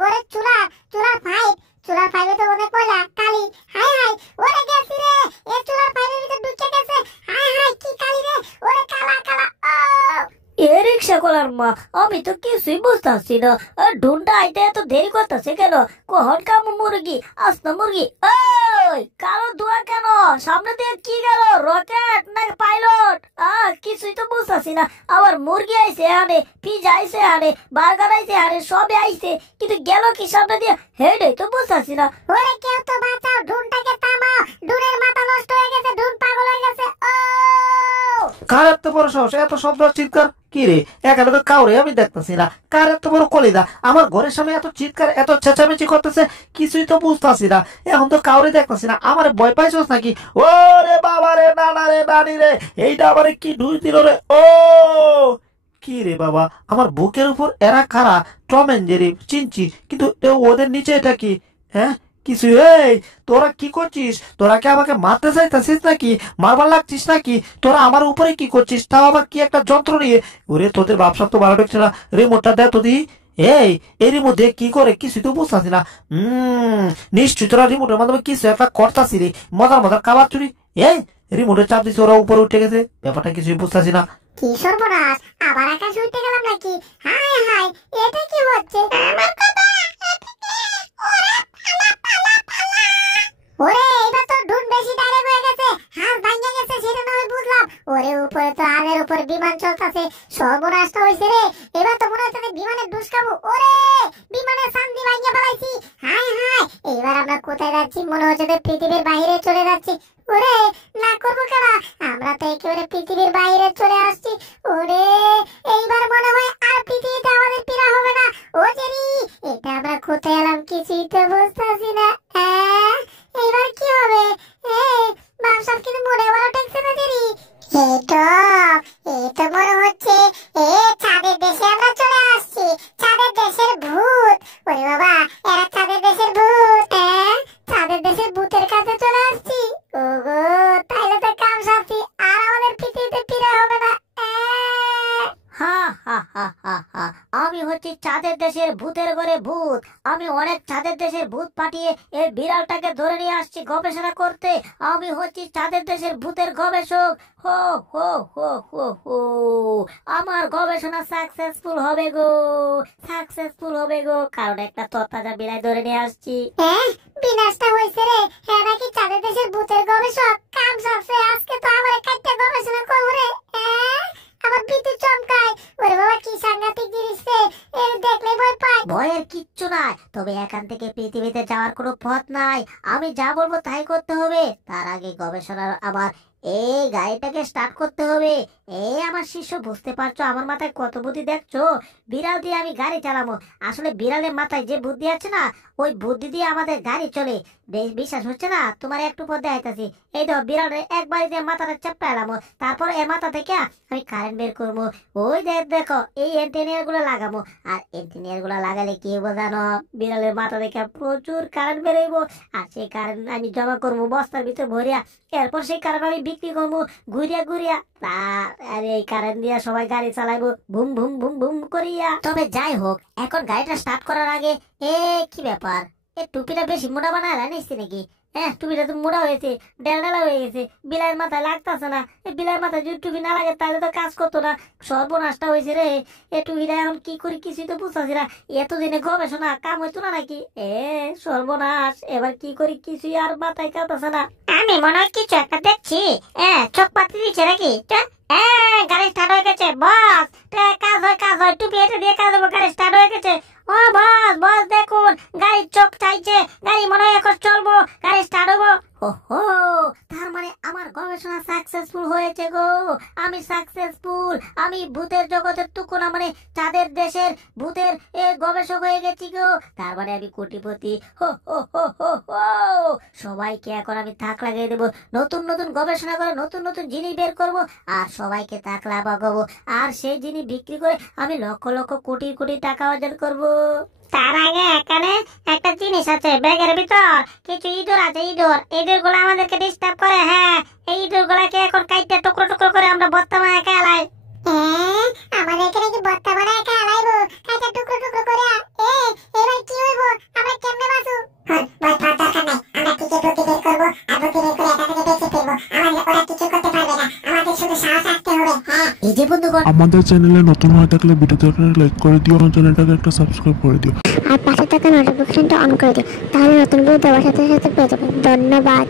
ঘরে চুলার ফাইভ, চুলার ফাইভে তো অনেক কয়লা কালি। হাই হাই ওরে গেছি রে, এ চুলার ফাইভের ভিতর ঢুকে গেছে। হাই হাই কি কালি রে, ওরে কালা কালা। এ রিক্সা কলার মা, আমি তো কিছুই বুঝতেছি না। ঢুন্ডা আইতে এত দেরি করতেছে কেন? কখন কামু মুরগি, আস্ত মুরগি। ওই কালো ধোয়া কেন? সামনে দিয়ে কি গেল? রকেট নাকি পাইলট? কিছুই তো বুঝতেছি না। আবার মুরগি আইছে আনে, পিজা আইছে আনে, বার্গার আইছে আনে, সবে আইছে, কিন্তু গেল কি সামনে দিয়ে? হেডেই তো বুঝতেছি না। ওরে কেউ তো বাঁচাও, ঢুনটাকে থামাও, ঢুনের মাথা নষ্ট হয়ে গেছে, ঢুন পাগল হয়ে গেছে। কার এত বড় সাহস, এত শব্দ চিৎকার? কি রে, এখানে তো কাউরে আমি দেখতেছি না। কার এত বড় কলিদা আমার ঘরের সামনে এত চিৎকার, এত চেঁচামেচি করতেছে? কিছুই তো বুঝতেছি না। এখন তো কাউরে দেখতেছি না। আমার ভয় পাইছস নাকি? ও রে বাবা রে, নানা রে, নানি রে, এইটা আবার কি ঢুই দিল রে? ও কি রে বাবা, আমার বুকের উপর এরা কারা? টম এন্ড জেরি চিনছি, কিন্তু ওদের নিচে এটা কি? হ্যাঁ কিছু। এই তোরা কি করছিস? তোরা কি আমাকে মারতে চাইতেছিস নাকি? মারবার লাগছিস নাকি? তোরা আমার উপরে কি করছিস, তাও আবার কি একটা যন্ত্র নিয়ে? ওরে তোদের বাপসাপ তো ভালো দেখছে না। রিমোটটা দে তো দি। এই রিমোট দিয়ে কি করে কিছুই তো বুঝতেছি না। নিশ্চয়ই তোরা রিমোটের মাধ্যমে কিছু একটা করতাছি রে, মজার মজার খাবার চুরি। এই রিমোটের চাপ দিচ্ছে, ওরা উপরে উঠে গেছে, ব্যাপারটা কিছুই বুঝতেছি না। কি সর্বনাশ, আবার আকাশে উঠতে গেলাম নাকি? হাই হাই এটা কি হচ্ছে? আমার কথা ওরে এবার তো ঢুন বেশি ডাইরেক্ট হয়ে গেছে, হাত ভাঙে গেছে, সেটা না হয় বুঝলাম। ওরে উপরে তো আলের উপর বিমান চলতেছে, সর্বনাশটা হয়েছে রে। এবার তো মনে হচ্ছে বিমানে ডুস খাবো। ওরে বিমানের সান্দি ভাঙে ফেলাইছি। হাই হাই এবার আমরা কোথায় যাচ্ছি? মনে হচ্ছে যে পৃথিবীর বাইরে চলে যাচ্ছি। ওরে না করবো কেন, আমরা তো একেবারে পৃথিবীর বাইরে চলে আসছি। ওরে এইবার মনে হয় আর পৃথিবীতে আমাদের পীড়া হবে না। ও জেরি এটা আমরা কোথায় এলাম কিছুই তো বুঝতেছি না। এবার কি হবে? বাপসাপ কিন্তু মনে বড় টেকছে না জেরি। এই তো মনে হচ্ছে চাঁদের দেশে আমরা চলে আসছি। চাঁদের দেশের ভূত। ওরে বাবা এরা চাঁদের দেশের ভূত। চাঁদের দেশের ভূতের কাছে চলে আসছি। ওগো তাইলে তো কাম সারছি, আর আমাদের পৃথিবীতে ফিরে হবে না। হা হা হা হা হা, আমি হচ্ছি চাঁদের দেশের ভূতের ঘরে ভূত। আমি অনেক চাঁদের দেশের ভূত পাঠিয়ে এই বিড়ালটাকে ধরে নিয়ে আসছি গবেষণা করতে। আমি হচ্ছি চাঁদের দেশের ভূতের গবেষক। হো হো হো হো হো, আমার গবেষণা সাকসেসফুল হবে গো, সাকসেসফুল হবে গো, কারণ একটা তরতাজা বিড়াল ধরে নিয়ে আসছি। বিনাশটা হইছে রে। হ্যাঁ নাকি চাঁদের দেশের ভূতের গবেষক? কাম সারছে, আজকে তো আমার কাটটা গবেষণা করবো রে। আমার পিঠে চমকায়। ওরে বাবা কি সাংঘাতিক জিনিস রে, দেখলে ভয় পাই। ভয়ের কিচ্ছু নাই, তবে এখান থেকে পৃথিবীতে যাওয়ার কোনো পথ নাই। আমি যা বলবো তাই করতে হবে। তার আগে গবেষণার আমার এই গাড়িটাকে স্টার্ট করতে হবে। আমার শিষ্য, বুঝতে পারছো আমার মাথায় কত বুদ্ধি দেখছো? বিড়াল দিয়ে আমি গাড়ি চালাবো। আসলে বিড়ালের মাথায় যে বুদ্ধি আছে না, ওই বুদ্ধি দিয়ে আমাদের গাড়ি চলে। বিশ্বাস হচ্ছে না? তোমার একটু পর দেখাইতেছি। এই তো বিড়ালের একবারে দিয়ে মাথাটা চাপটা এলাম, তারপর এর মাথা থেকে আমি কারেন্ট বের করবো। ওই দেখো এই এন্টিনিয়ার গুলো লাগাবো। আর এন্টিনিয়ার গুলো লাগালে কি হবো জানো? বিড়ালের মাথা থেকে প্রচুর কারেন্ট বেরোবো। আর সেই কারেন্ট আমি জমা করবো বস্তার ভিতরে ভরিয়া। এরপর সেই কারেন্ট আমি বিক্রি করবো ঘুরিয়া ঘুরিয়া। আর এই কারেন্ট দিয়ে সবাই গাড়ি চালাবো ভুম ভুম ভুম ভুম করিয়া। তবে যাই হোক, এখন গাড়িটা স্টার্ট করার আগে কি ব্যাপার, টুপিটা বেশি মোটা বানায় নিচ্ছি নাকি? টুপিটা তো মোটা হয়েছে, ডেলা হয়ে গেছে, বিলাইয়ের মাথায় লাগতেছে না। বিলাইয়ের মাথায় যদি টুপি না লাগে তাহলে তো কাজ করতো না। সর্বনাশটা হয়েছে রে। টুপিটা এখন কি করি কিছুই তো বুঝতেছি না। এতদিনে গবেষণা কাম হইতো না নাকি? সর্বনাশ, এবার কি করি কিছুই আর মাথায় কাঁপতেছে না। আমি মনে হয় কিছু একটা দেখছি। চোখ পাতি দিচ্ছে নাকি? গাড়ি স্টার্ট হয়ে গেছে বস। কাজ হয় টুপি এটা দিয়ে কাজ হবে। গাড়ি স্টার্ট হয়ে গেছে। ও বস দেখুন, গাড়ির চোখ চাইছে। গাড়ি মনে হয় এখন চলবো, গাড়ি স্টার্ট হবো। ওহো, তার মানে আমার গবেষণা সাকসেসফুল হয়েছে গো। আমি সাকসেসফুল। আমি ভূতের জগতের টুকুনা মানে চাঁদের দেশের ভূতের গবেষক হয়ে গেছি গো। তার মানে আমি কোটিপতি। হো হো হো হো হো, সবাইকে এখন আমি তাক লাগিয়ে দেবো। নতুন নতুন গবেষণা করে নতুন নতুন জিনিস বের করব, আর সবাইকে তাক লাগাবো। আর সেই জিনিস বিক্রি করে আমি লক্ষ লক্ষ কোটি কোটি টাকা অর্জন করব। তার আগে এখানে একটা জিনিস আছে, ব্যাগের ভিতর কিছু ইঁদুর আছে। ইঁদুর গুলো আমাদেরকে ডিস্টার্ব করে। এই ইঁদুর গুলাকে এখন কাইটে টুকরো টুকরো করে আমরা বর্তমানে খেলাই। আমাদেরকে নাকি বর্তমানে খেলাইবো? কাইটে টুকরো টুকরো করে এবার কি থাকতে হবে। হ্যাঁ, এই যে বন্ধুগণ, আমাদের চ্যানেলে নতুন হয়ে থাকলে ভিডিওতে একটা লাইক করে দিও, আমার চ্যানেলটাকে একটা সাবস্ক্রাইব করে দিও। আর পাশে থাকা নোটিফিকেশনটা অন করে দিও, তাহলে নতুন ভিডিও দেওয়ার সাথে সাথে পেয়ে যাবেন। ধন্যবাদ।